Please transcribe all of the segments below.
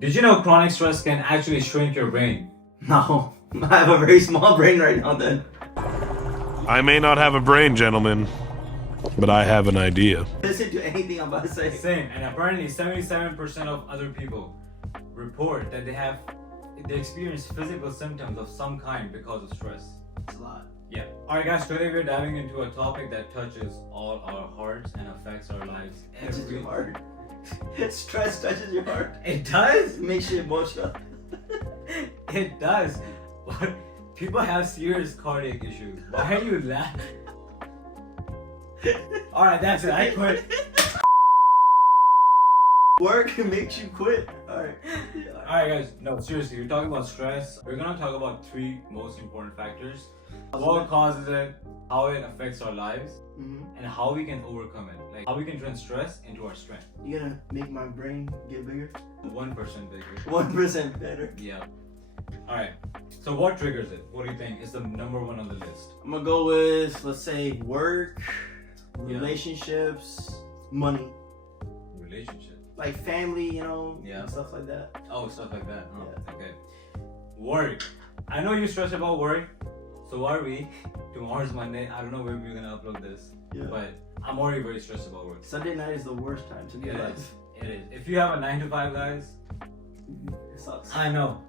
Did you know chronic stress can actually shrink your brain? No, I have a very small brain right now then. I may not have a brain, gentlemen, but I have an idea. Listen to anything I'm about to say. Same, and apparently 77% of other people report that they experience physical symptoms of some kind because of stress. It's a lot. Yeah. Alright guys, today we're diving into a topic that touches all our hearts and affects our lives Touches every your heart. Stress touches your heart. It does? It makes you emotional. It does. People have serious cardiac issues. Why are you laughing? Alright, that's it. I quit. Work makes you quit. Alright. Alright guys, no, seriously, we're talking about stress. We're gonna talk about three most important factors. What causes it, how it affects our lives, and how we can overcome it. Like how we can turn stress into our strength. You gonna make my brain get bigger? 1% bigger. 1% better. Yeah. Alright. So what triggers it? What do you think is the number one on the list? I'm gonna go with, let's say, work, Yeah. relationships, money. Relationship. Like family, you know, Yeah. and stuff like that. Oh, stuff like that. Oh, Yeah. okay. Work. I know you stress about work. So are we. Tomorrow's Monday. I don't know where we're gonna upload this. Yeah. But I'm already very stressed about work. Sunday night is the worst time to be It alive. is. It is. If you have a 9 to 5 guys, It sucks. I know.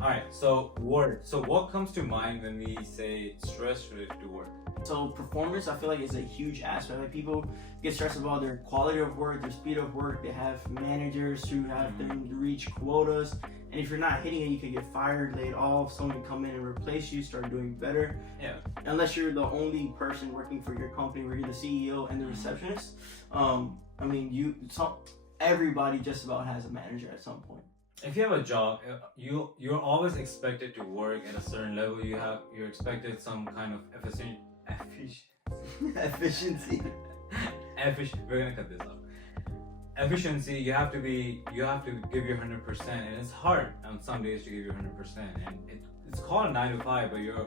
Alright, so work. So what comes to mind when we say stress related to work? So performance, I feel like, is a huge aspect. Like people get stressed about their quality of work, their speed of work. They have managers who have them reach quotas, and if you're not hitting it, you could get fired, laid off. Someone can come in and replace you, start doing better. Yeah. Unless you're the only person working for your company, where you're the CEO and the receptionist. I mean, everybody just about has a manager at some point. If you have a job, you're always expected to work at a certain level. You're expected some kind of Efficiency. We're gonna cut this out. Efficiency. You have to give your 100%, and it's hard on some days to give your 100%. And it's called a 9 to 5, but you're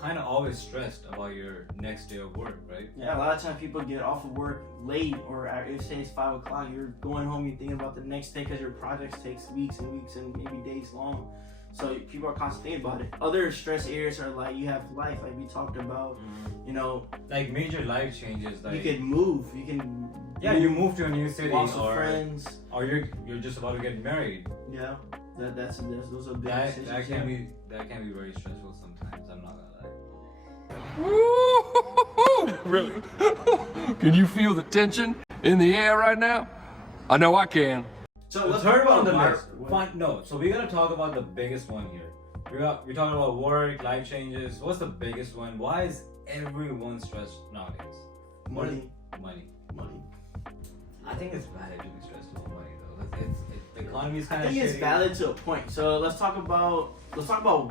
kind of always stressed about your next day of work, right? Yeah, a lot of times people get off of work late, or if say it's 5 o'clock, you're going home, you're thinking about the next day because your projects takes weeks and weeks and maybe days long. So people are constantly thinking about it. Other stress areas are like you have life, like we talked about. You know, like major life changes. Like you can move, you can. you move to a new city, walk with friends. or you're just about to get married. Yeah, those are big That decisions. can be very stressful sometimes. I'm not gonna lie. Really? Can you feel the tension in the air right now? I know I can. So The let's third talk one on about the work. list. Fine, no. So we gotta talk about the biggest one here. We're talking about work, life changes. What's the biggest one? Why is everyone stressed nowadays? What is- Money. Money. I think it's valid to be stressed about money though. The economy is I kind of. think it's valid to a point. So let's talk about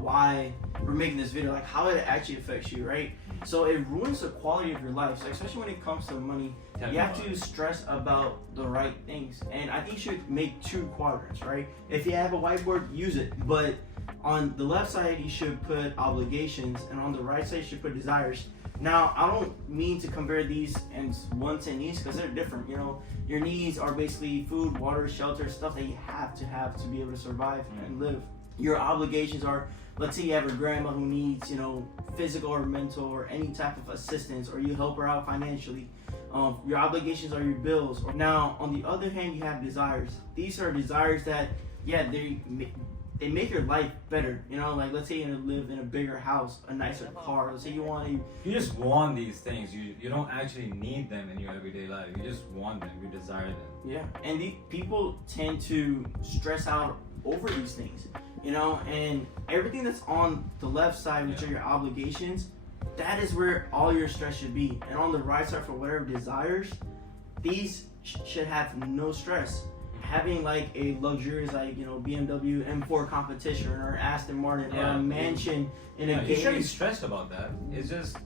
why we're making this video, like how it actually affects you, right? So it ruins the quality of your life. So especially when it comes to money, you have to stress about the right things. And I think you should make 2 quadrants, right? If you have a whiteboard, use it. But on the left side, you should put obligations, and on the right side, you should put desires. Now, I don't mean to compare these and wants and needs because they're different. You know, your needs are basically food, water, shelter, stuff that you have to be able to survive and live. Your obligations are, let's say you have a grandma who needs, you know, physical or mental or any type of assistance, or you help her out financially. Your obligations are your bills. Now, on the other hand, you have desires. These are desires that, yeah, they make your life better. You know, like let's say you live in a bigger house, a nicer car. Let's say you just want these things. You don't actually need them in your everyday life. You just want them. You desire them. Yeah, and the people tend to stress out over these things, you know, and everything that's on the left side, which are your obligations, that is where all your stress should be. And on the right side, for whatever desires, these should have no stress. Having like a luxurious, like, you know, BMW M4 competition or Aston Martin or a mansion in a You shouldn't be game. stressed about that. It's just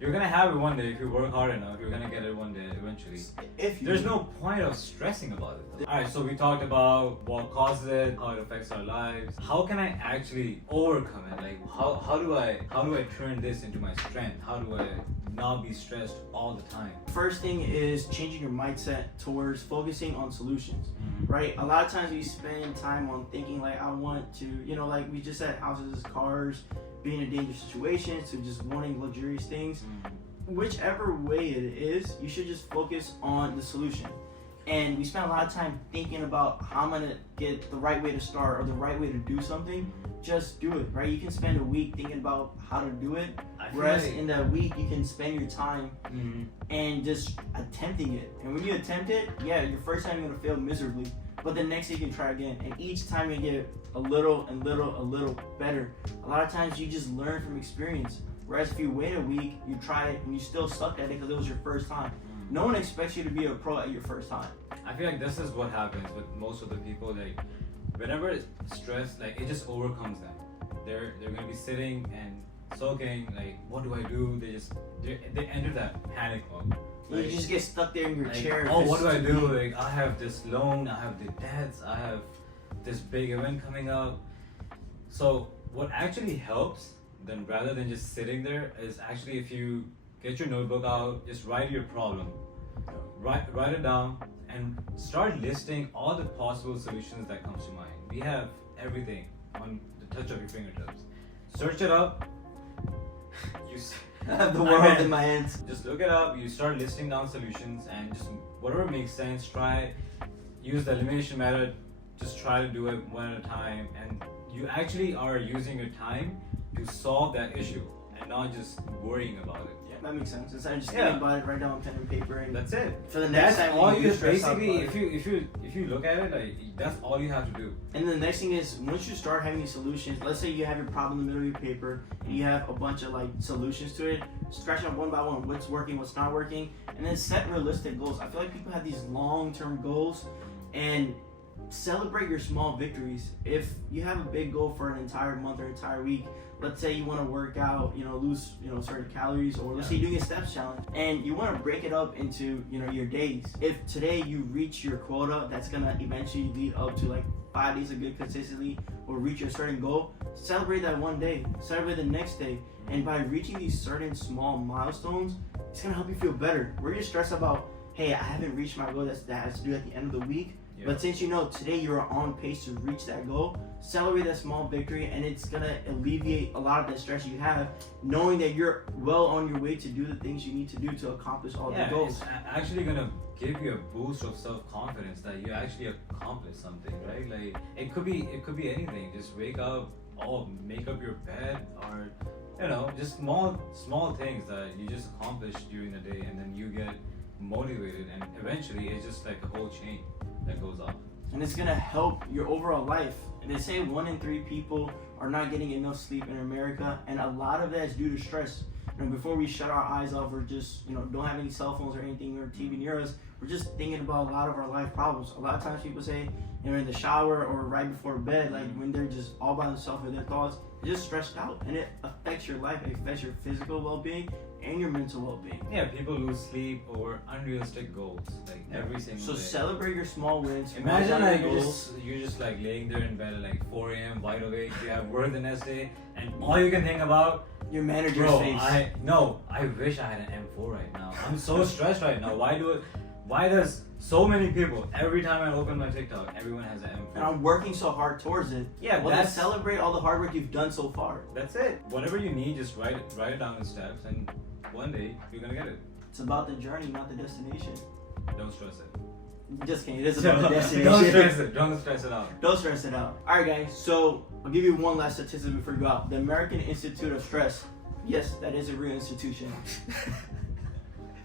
you're gonna have it one day if you work hard enough. You're gonna get it one day eventually. If you There's no point of stressing about it. Alright, so we talked about what causes it, how it affects our lives. How can I actually overcome it? Like how do I turn this into my strength? How do I not be stressed all the time. First thing is changing your mindset towards focusing on solutions, right? A lot of times we spend time on thinking like, I want to, you know, like we just said, houses, cars, being in dangerous situations, to just wanting luxurious things. Whichever way it is, you should just focus on the solution. And we spend a lot of time thinking about how I'm gonna get the right way to start or the right way to do something. Just do it, right? You can spend a week thinking about how to do it, whereas in that week you can spend your time and just attempting it. And when you attempt it, yeah, your first time you're gonna fail miserably, but the next day you can try again. And each time you get a little better. A lot of times you just learn from experience. Whereas if you wait a week, you try it and you still suck at it because it was your first time. No one expects you to be a pro at your first time. I feel like this is what happens with most of the people. Like, whenever it's stress, like it just overcomes them. They're gonna be sitting and sulking. Like, what do I do? They enter that panic mode. You just get stuck there in your chair. Oh, what do I do? Like, I have this loan, I have the debts, I have this big event coming up. So what actually helps, then rather than just sitting there, is actually if you get your notebook out, just write your problem. Write it down and start listing all the possible solutions that comes to mind. We have everything on the touch of your fingertips. Search it up. I have the world in my hands. Just look it up. You start listing down solutions and just whatever makes sense. Use the elimination method. Just try to do it one at a time, and you actually are using your time to solve that issue and not just worrying about it. Yeah, that makes sense. Instead of just thinking about it, write down pen and paper, and that's it. For the next time, all you stress out basically, about if you look at it, like that's all you have to do. And the next thing is, once you start having these solutions, let's say you have your problem in the middle of your paper and you have a bunch of like solutions to it, scratch out one by one what's working, what's not working, and then set realistic goals. I feel like people have these long-term goals, and celebrate your small victories. If you have a big goal for an entire month or entire week, let's say you want to work out, lose, certain calories, or let's say you're doing a steps challenge, and you want to break it up into, your days. If today you reach your quota, that's gonna eventually lead up to like 5 days of good consistency, or reach your certain goal, celebrate that one day, celebrate the next day, and by reaching these certain small milestones, it's gonna help you feel better. Where you're stressed about, hey, I haven't reached my goal that has to do at the end of the week. Yeah. But since today you're on pace to reach that goal, celebrate that small victory, and it's gonna alleviate a lot of that stress you have, knowing that you're well on your way to do the things you need to do to accomplish all the goals. It's actually gonna give you a boost of self-confidence that you actually accomplished something, right? Like it could be anything. Just wake up, make up your bed, or just small things that you just accomplished during the day, and then you get motivated, and eventually it's just like a whole chain that goes up. And it's gonna help your overall life. And they say 1 in 3 people are not getting enough sleep in America, and a lot of that is due to stress. Before we shut our eyes off, or just don't have any cell phones or anything or TV near us, we're just thinking about a lot of our life problems. A lot of times people say, in the shower or right before bed, like when they're just all by themselves with their thoughts, they're just stressed out, and it affects your life. It affects your physical well-being and your mental well-being. Yeah, people lose sleep over unrealistic goals, like every single day. So celebrate your small wins. Imagine like you're just like laying there in bed at like 4 a.m. wide awake. You have work the next day, and all you can think about your manager's face. I wish I had an M4 right now. I'm so stressed right now. Why does so many people, every time I open my TikTok, everyone has an M4? And I'm working so hard towards it. Yeah, well, then celebrate all the hard work you've done so far. That's it. Whatever you need, just write it down in steps, and one day you're gonna get it. It's about the journey, not the destination. Don't stress it. Just kidding. It is about the destination. Don't stress it. Don't stress it out. Don't stress it out. All right, guys. So I'll give you one last statistic before you go out. The American Institute of Stress. Yes, that is a real institution.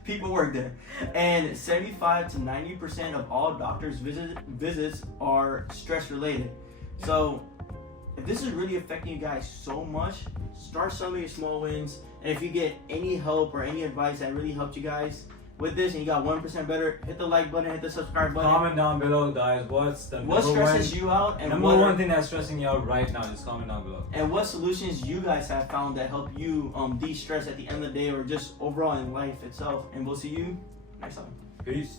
People work there, and 75 to 90% of all doctors' visits are stress related. So if this is really affecting you guys so much, start celebrating your small wins. And if you get any help or any advice that really helped you guys with this, and you got 1% better, hit the like button, hit the subscribe button. Comment down below, guys. What stresses you out, and number one thing that's stressing you out right now? Just comment down below. And what solutions you guys have found that help you de-stress at the end of the day, or just overall in life itself. And we'll see you next time. Peace.